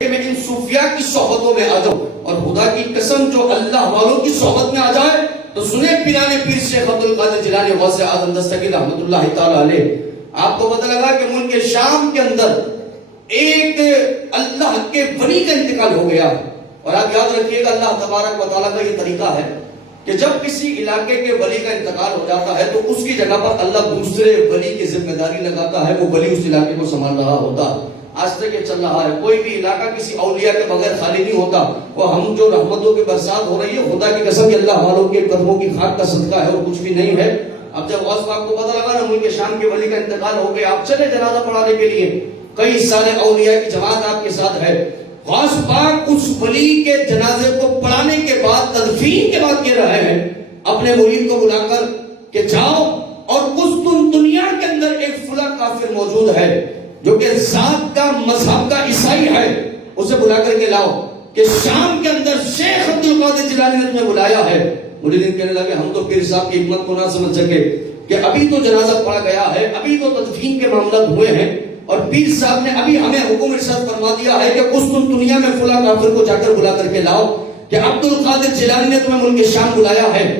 کہ میں ان صوفیاء کی صحبتوں میں آ جاؤں، اور خدا کی قسم جو اللہ والوں کی صحبت میں آ جائے تو سنیں پیرانے پیر شیخ عبد القادر جیلانی غوث اعظم دستگیر رحمۃ اللہ تعالی علیہ. آپ کو پتہ لگا کہ ملک شام کے اندر ایک اللہ کے ولی کا انتقال ہو گیا. اور آپ یاد رکھیے گا اللہ تبارک و تعالیٰ کا یہ طریقہ ہے کہ جب کسی علاقے کے ولی کا انتقال ہو جاتا ہے تو اس کی جگہ پر اللہ دوسرے ولی کی ذمہ داری لگاتا ہے. وہ ولی اس علاقے کو سنبھال رہا ہوتا. آج تک یہ چل رہا ہے. کوئی بھی علاقہ کسی اولیاء کے بغیر خالی نہیں ہوتا. وہ ہم جو رحمتوں کی برسات ہو رہی ہے خدا کی قسم اللہ والوں کے قدموں کی خاک کا صدقہ ہے اور کچھ بھی نہیں ہے. اب جب غوث پاک کو پتہ لگا نا ملک شام کے ولی کا انتقال ہو گیا، آپ چلے جنازہ پڑھانے کے لیے. کئی سارے اولیاء کی جماعت آپ کے ساتھ ہے. غوث پاک اس ولی کے جنازے کو پڑھانے کے بعد تدفین کے بعد کہہ رہے ہیں اپنے مرید کو بلا کر کہ جاؤ اور قسطنطنیہ کے اندر ایک فلاں کافر موجود ہے جو کہ ذات کا مذہب کا عیسائی ہے، اسے بلا کر کے لاؤ کہ شام کے اندر شیخ عبد القادر جیلانی نے تمہیں بلایا ہے. مریدین کہنے لگے ہم تو پیر صاحب کی حکمت کو نہ سمجھ سکے کہ ابھی تو جنازہ پڑا گیا ہے، ابھی تو تدفین کے معاملات ہوئے ہیں اور پیر صاحب نے ابھی ہمیں حکم ارشاد فرما دیا ہے کہ قسطنطنیہ میں فلاں کافر کو جا کر بلا کر کے لاؤ کہ عبد القادر جیلانی نے تمہیں ملک شام بلایا ہے.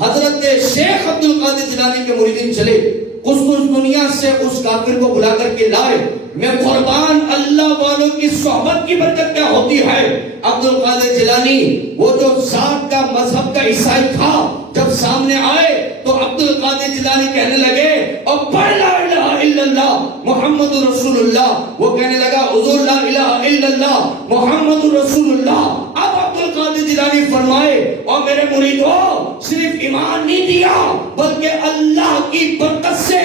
حضرت شیخ عبد القادر جیلانی کے مریدین چلے قسطنطنیہ سے اس کافر کو بلا کر کے لائے. میں قربان اللہ والوں کی صحبت کی برکت کیا ہوتی ہے. عبد القادر جیلانی وہ جو ذات کا مذہب کا عیسائی تھا جب سامنے آئے تو عبد القادر جیلانی کہنے لگے اور پڑھ لا الہ الا اللہ محمد رسول اللہ. وہ کہنے لگا حضور لا الہ الا اللہ محمد رسول اللہ. اب عبد القادر جیلانی فرمائے اور میرے مریدوں صرف ایمان نہیں دیا بلکہ اللہ کی برکت سے،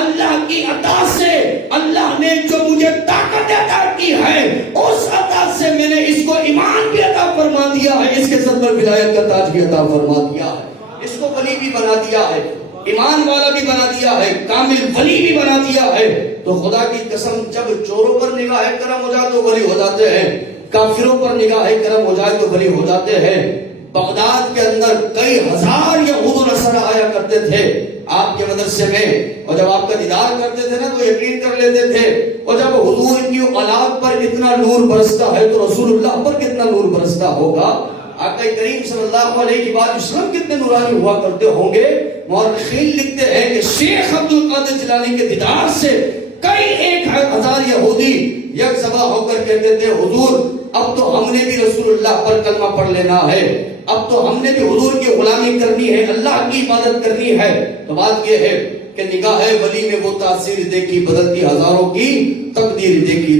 اللہ کی عطا سے، اللہ نے جو مجھے طاقت عطا کی ہے اس عطا سے میں نے اس کو ایمان بھی عطا فرما دیا ہے، اس کے سر پر ولایت کا تاج بھی عطا فرما دیا ہے، اس کو ولی بھی بنا دیا ہے، ایمان والا بھی بنا دیا ہے، کامل ولی بھی بنا دیا ہے. تو خدا کی قسم جب چوروں پر نگاہ کرم ہو جائے تو ولی ہو جاتے ہیں، کافروں پر نگاہ کرم ہو جائے تو ولی ہو جاتے ہیں. بغداد کے اندر کئی ہزار یہود و نصارا آیا کرتے تھے آپ کے مدرسے میں، اور جب آپ کا دیدار کرتے تھے نا تو یقین کر لیتے تھے. اور جب حضور کی اولاد پر اتنا نور برستا ہے تو رسول اللہ پر کتنا نور برستا ہوگا. آقا کریم صلی اللہ علیہ وسلم کتنے نورانی ہوا کرتے ہوں گے. مورخین لکھتے ہیں کہ شیخ عبد القادر جیلانی کے دیدار سے کئی 1000 یہودی یک ذبح ہو کر کہتے تھے حضور اب تو ہم نے بھی رسول اللہ پر کلمہ پڑھ لینا ہے، اب تو ہم نے بھی حضور کی غلامی کرنی ہے، اللہ کی عبادت کرنی ہے. تو بات یہ ہے کہ نگاہ ولی میں وہ تاثیر دیکھی بدلتی ہزاروں کی تقدیر دیکھی.